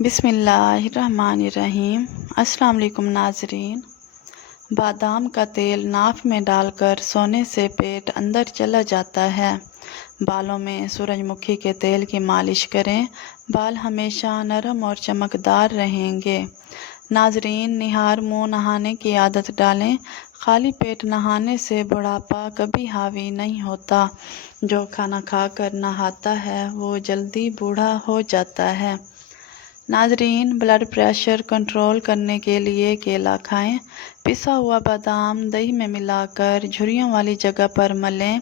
बिस्मिल्लाहिर्रहमानिर्रहीम। अस्सलाम वालेकुम नाजरीन। बादाम का तेल नाक में डालकर सोने से पेट अंदर चला जाता है। बालों में सूरजमुखी के तेल की मालिश करें, बाल हमेशा नरम और चमकदार रहेंगे। नाजरीन, निहार मुंह नहाने की आदत डालें। खाली पेट नहाने से बुढ़ापा कभी हावी नहीं होता। जो खाना खाकर नहाता है वो जल्दी बूढ़ा हो जाता है। नाजरीन, ब्लड प्रेशर कंट्रोल करने के लिए केला खाएं। पिसा हुआ बादाम दही में मिलाकर झुर्रियों वाली जगह पर मलें।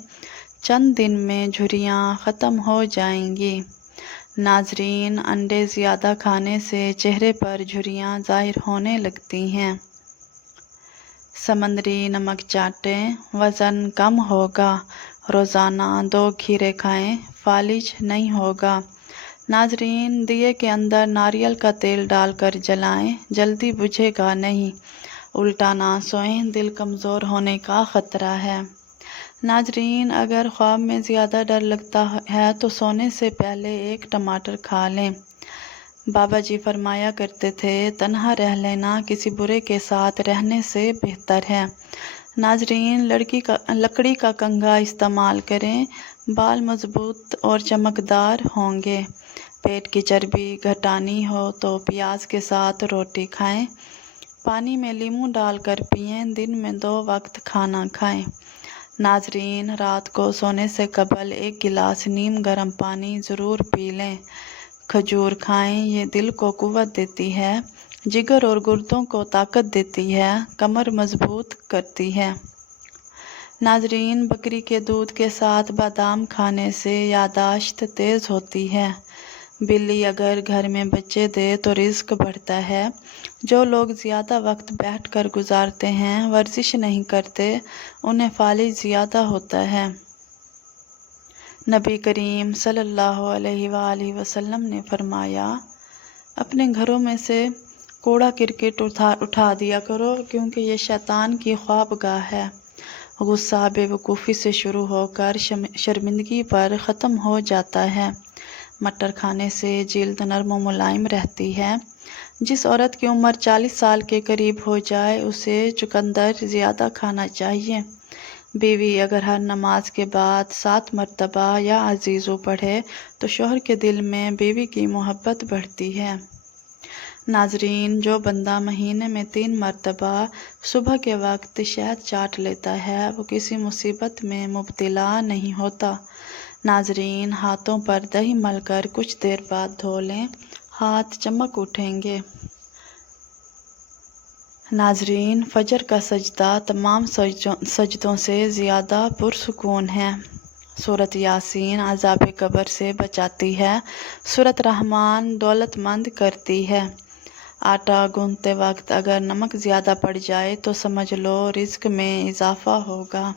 चंद दिन में झुर्रियाँ ख़त्म हो जाएंगी। नाजरीन, अंडे ज़्यादा खाने से चेहरे पर झुर्रियाँ ज़ाहिर होने लगती हैं। समंदरी नमक चाटें, वज़न कम होगा। रोज़ाना 2 खीरे खाएं, फालिज नहीं होगा। नाजरीन, दिए के अंदर नारियल का तेल डालकर जलाएं, जल्दी बुझेगा नहीं। उल्टा ना सोएं, दिल कमज़ोर होने का ख़तरा है। नाजरीन, अगर ख्वाब में ज़्यादा डर लगता है तो सोने से पहले 1 टमाटर खा लें। बाबा जी फरमाया करते थे, तन्हा रह लेना किसी बुरे के साथ रहने से बेहतर है। नाजरीन, लकड़ी का कंघा इस्तेमाल करें, बाल मजबूत और चमकदार होंगे। पेट की चर्बी घटानी हो तो प्याज के साथ रोटी खाएं। पानी में नींबू डालकर पिएं। दिन में 2 वक्त खाना खाएं। नाजरीन, रात को सोने से कबल 1 गिलास नीम गर्म पानी ज़रूर पी लें। खजूर खाएं, ये दिल को कुव्वत देती है, जिगर और गुर्दों को ताकत देती है, कमर मजबूत करती है। नाजरीन, बकरी के दूध के साथ बादाम खाने से यादाश्त तेज़ होती है। बिल्ली अगर घर में बच्चे दे तो रिस्क बढ़ता है। जो लोग ज़्यादा वक्त बैठकर गुजारते हैं, वर्जिश नहीं करते, उन्हें फालिज ज़्यादा होता है। नबी करीम सल्लल्लाहु अलैहि वसल्लम ने फरमाया, अपने घरों में से कूड़ा किरकिट उठा दिया करो, क्योंकि ये शैतान की ख्वाबगाह है। गुस्सा बेवकूफ़ी से शुरू होकर शर्मिंदगी पर ख़त्म हो जाता है। मटर खाने से जिल्द नरम और मुलायम रहती है। जिस औरत की उम्र 40 साल के करीब हो जाए उसे चुकंदर ज़्यादा खाना चाहिए। बीवी अगर हर नमाज के बाद 7 मरतबा या अज़ीज़ो पढ़े तो शौहर के दिल में बीवी की मोहब्बत बढ़ती है। नाजरीन, जो बंदा महीने में 3 मरतबा सुबह के वक्त शहद चाट लेता है वो किसी मुसीबत में मुब्तला नहीं होता। नाजरीन, हाथों पर दही मलकर कुछ देर बाद धो लें, हाथ चमक उठेंगे। नाजरीन, फजर का सजदा तमाम सजदों से ज़्यादा पुरसुकून है। सूरत यासीन अज़ाब कब्र से बचाती है। सूरत रहमान दौलतमंद करती है। आटा गूंथते वक्त अगर नमक ज़्यादा पड़ जाए तो समझ लो रिस्क में इजाफ़ा होगा।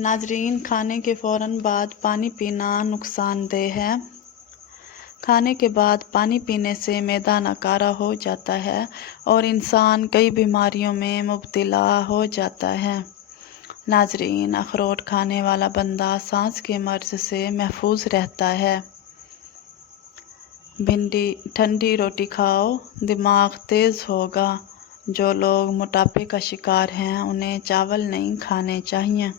नाजरीन, खाने के फ़ौरन बाद पानी पीना नुकसानदेह है। खाने के बाद पानी पीने से मैदा नकारा हो जाता है और इंसान कई बीमारियों में मुब्तला हो जाता है। नाजरीन, अखरोट खाने वाला बंदा सांस के मर्ज़ से महफूज रहता है। ठंडी रोटी खाओ, दिमाग तेज़ होगा। जो लोग मोटापे का शिकार हैं उन्हें चावल नहीं खाने चाहिए।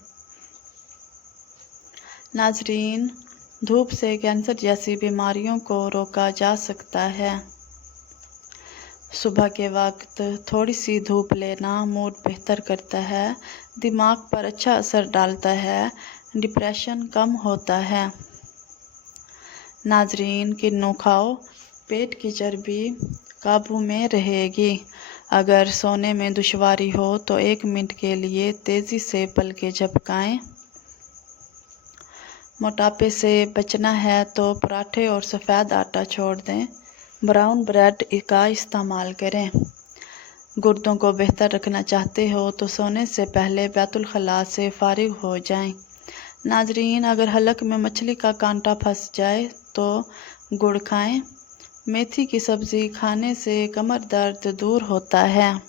नाजरीन, धूप से कैंसर जैसी बीमारियों को रोका जा सकता है। सुबह के वक्त थोड़ी सी धूप लेना मूड बेहतर करता है, दिमाग पर अच्छा असर डालता है, डिप्रेशन कम होता है। नाजरीन, किन्नू खाओ, पेट की चर्बी काबू में रहेगी। अगर सोने में दुश्वारी हो तो 1 मिनट के लिए तेज़ी से पलकें झपकाएं। मोटापे से बचना है तो पराठे और सफ़ेद आटा छोड़ दें, ब्राउन ब्रेड का इस्तेमाल करें। गुर्दों को बेहतर रखना चाहते हो तो सोने से पहले बैतुल खला से फारिग हो जाएं। नाजरीन, अगर हलक में मछली का कांटा फंस जाए तो गुड़ खाएं। मेथी की सब्ज़ी खाने से कमर दर्द दूर होता है।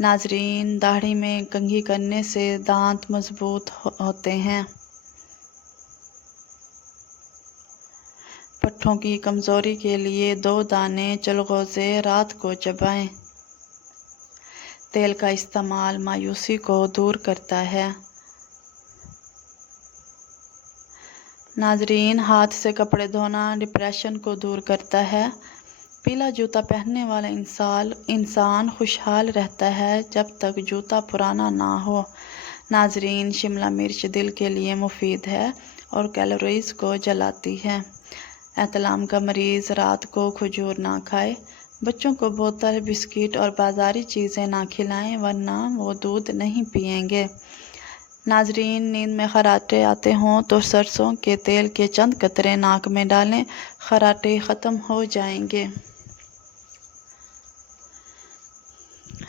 नाजरीन, दाढ़ी में कंघी करने से दांत मजबूत होते हैं। पट्ठों की कमज़ोरी के लिए 2 दाने चलगोज़े रात को चबाएं। तेल का इस्तेमाल मायूसी को दूर करता है। नाजरीन, हाथ से कपड़े धोना डिप्रेशन को दूर करता है। पीला जूता पहनने वाला इंसान खुशहाल रहता है जब तक जूता पुराना ना हो। नाजरीन, शिमला मिर्च दिल के लिए मुफीद है और कैलोरीज़ को जलाती है। एहतलाम का मरीज़ रात को खजूर ना खाए। बच्चों को बोतल, बिस्किट और बाज़ारी चीज़ें ना खिलाएं वरना वो दूध नहीं पिएंगे। नाजरीन, नींद में खर्राटे आते हों तो सरसों के तेल के चंद कतरे नाक में डालें, खर्राटे ख़त्म हो जाएंगे।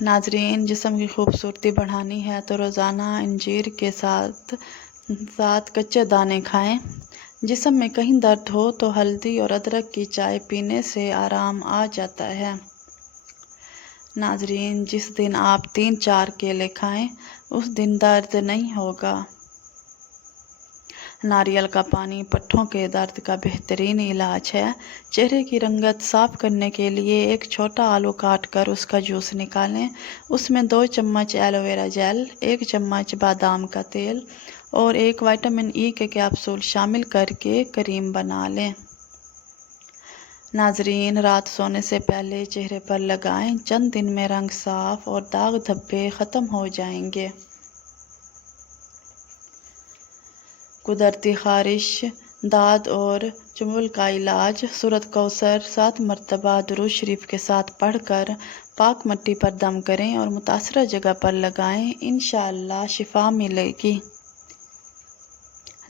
नाजरीन, जिस्म की खूबसूरती बढ़ानी है तो रोज़ाना अंजीर के साथ कच्चे दाने खाएं। जिस्म में कहीं दर्द हो तो हल्दी और अदरक की चाय पीने से आराम आ जाता है। नाजरीन, जिस दिन आप 3-4 केले खाएं उस दिन दर्द नहीं होगा। नारियल का पानी पट्ठों के दर्द का बेहतरीन इलाज है। चेहरे की रंगत साफ करने के लिए एक छोटा आलू काट कर उसका जूस निकालें। उसमें 2 चम्मच एलोवेरा जेल, 1 चम्मच बादाम का तेल और 1 विटामिन ई के कैप्सूल शामिल करके क्रीम बना लें। नाजरीन, रात सोने से पहले चेहरे पर लगाएं। चंद दिन में रंग साफ और दाग धब्बे ख़त्म हो जाएंगे। कुदरती खारिश, दाद और चुंबल का इलाज। सूरत कौसर 7 मरतबा दुरूद शरीफ के साथ पढ़कर पाक मिट्टी पर दम करें और मुतासरा जगह पर लगाएं। इंशाअल्लाह शिफा मिलेगी।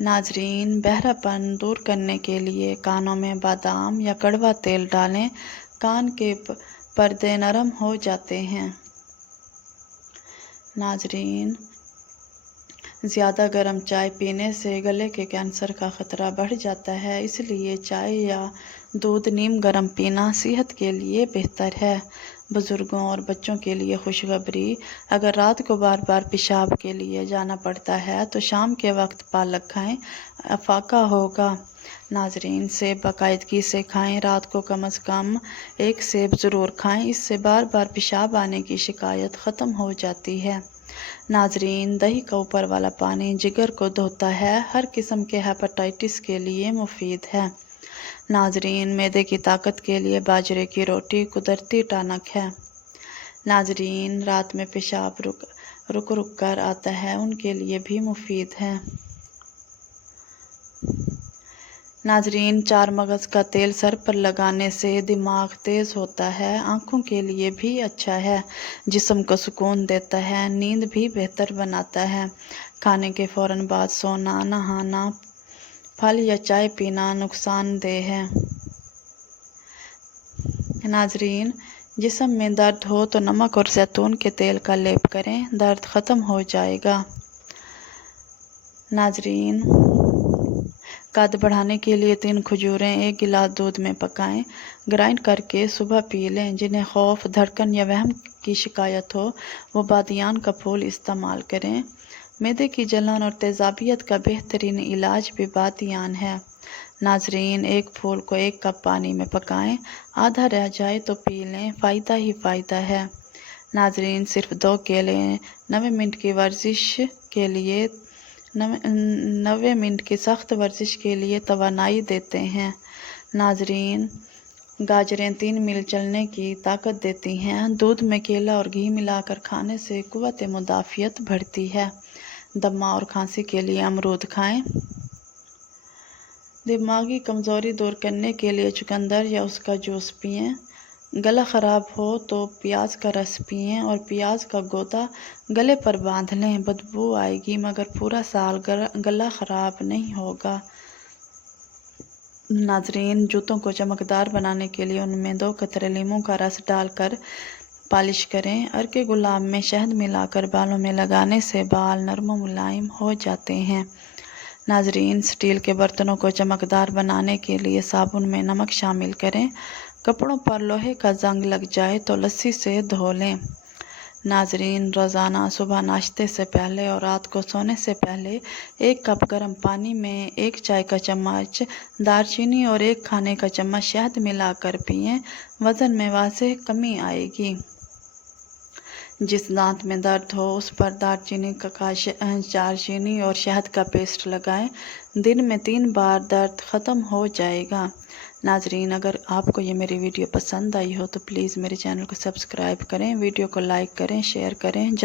नाजरीन, बहरापन दूर करने के लिए कानों में बादाम या कड़वा तेल डालें। कान के पर्दे नरम हो जाते हैं। नाजरीन, ज़्यादा गर्म चाय पीने से गले के कैंसर का ख़तरा बढ़ जाता है, इसलिए चाय या दूध नीम गर्म पीना सेहत के लिए बेहतर है। बुज़ुर्गों और बच्चों के लिए खुशखबरी, अगर रात को बार बार पेशाब के लिए जाना पड़ता है तो शाम के वक्त पालक खाएं, अफाका होगा। नाजरीन, सेब बाकायदगी से खाएं। रात को कम से कम 1 सेब ज़रूर खाएं, इससे बार बार पेशाब आने की शिकायत ख़त्म हो जाती है। नाजरीन, दही का ऊपर वाला पानी जिगर को धोता है, हर किस्म के हेपेटाइटिस के लिए मुफीद है। नाजरीन, मैदे की ताकत के लिए बाजरे की रोटी कुदरती टानक है। नाजरीन, रात में पेशाब रुक कर आता है, उनके लिए भी मुफीद है। नाजरीन, 4 मगज़ का तेल सर पर लगाने से दिमाग तेज़ होता है, आँखों के लिए भी अच्छा है, जिस्म को सुकून देता है, नींद भी बेहतर बनाता है। खाने के फ़ौरन बाद सोना, नहाना, फल या चाय पीना नुकसानदेह है। नाजरीन, जिस्म में दर्द हो तो नमक और जैतून के तेल का लेप करें, दर्द ख़त्म हो जाएगा। नाजरीन, कद बढ़ाने के लिए 3 खजूरें 1 गिलास दूध में पकाएं, ग्राइंड करके सुबह पी लें। जिन्हें खौफ, धड़कन या वहम की शिकायत हो वो बादियान का फूल इस्तेमाल करें। मैदे की जलन और तेज़ाबियत का बेहतरीन इलाज भी बादियान है। नाजरीन, एक फूल को 1 कप पानी में पकाएं, आधा रह जाए तो पी लें, फ़ायदा ही फ़ायदा है। नाजरीन, सिर्फ 2 केले 90 मिनट की वर्जिश के लिए 90 मिनट की सख्त वर्जिश के लिए तवानाई देते हैं। नाजरीन, गाजरें 3 मील चलने की ताकत देती हैं। दूध में केला और घी मिलाकर खाने से कुव्वत मुदाफ़ियत बढ़ती है। दमा और खांसी के लिए अमरूद खाएं। दिमागी कमज़ोरी दूर करने के लिए चुकंदर या उसका जूस पिएं। गला ख़राब हो तो प्याज का रस पिएं और प्याज का गोदा गले पर बांध लें। बदबू आएगी मगर पूरा साल गला ख़राब नहीं होगा। नाजरीन, जूतों को चमकदार बनाने के लिए उनमें 2 कतरे लीमू का रस डालकर पॉलिश करें। अर्के गुलाब में शहद मिलाकर बालों में लगाने से बाल नरम मुलायम हो जाते हैं। नाजरीन, स्टील के बर्तनों को चमकदार बनाने के लिए साबुन में नमक शामिल करें। कपड़ों पर लोहे का जंग लग जाए तो लस्सी से धो लें। नाजरीन, रोज़ाना सुबह नाश्ते से पहले और रात को सोने से पहले 1 कप गर्म पानी में 1 चाय का चम्मच दालचीनी और 1 खाने का चम्मच शहद मिलाकर पिएं। वज़न में वाज़ेह कमी आएगी। जिस दांत में दर्द हो उस पर दालचीनी और शहद का पेस्ट लगाएं। दिन में 3 बार दर्द ख़त्म हो जाएगा। नाजरीन, अगर आपको ये मेरी वीडियो पसंद आई हो तो प्लीज़ मेरे चैनल को सब्सक्राइब करें, वीडियो को लाइक करें, शेयर करें।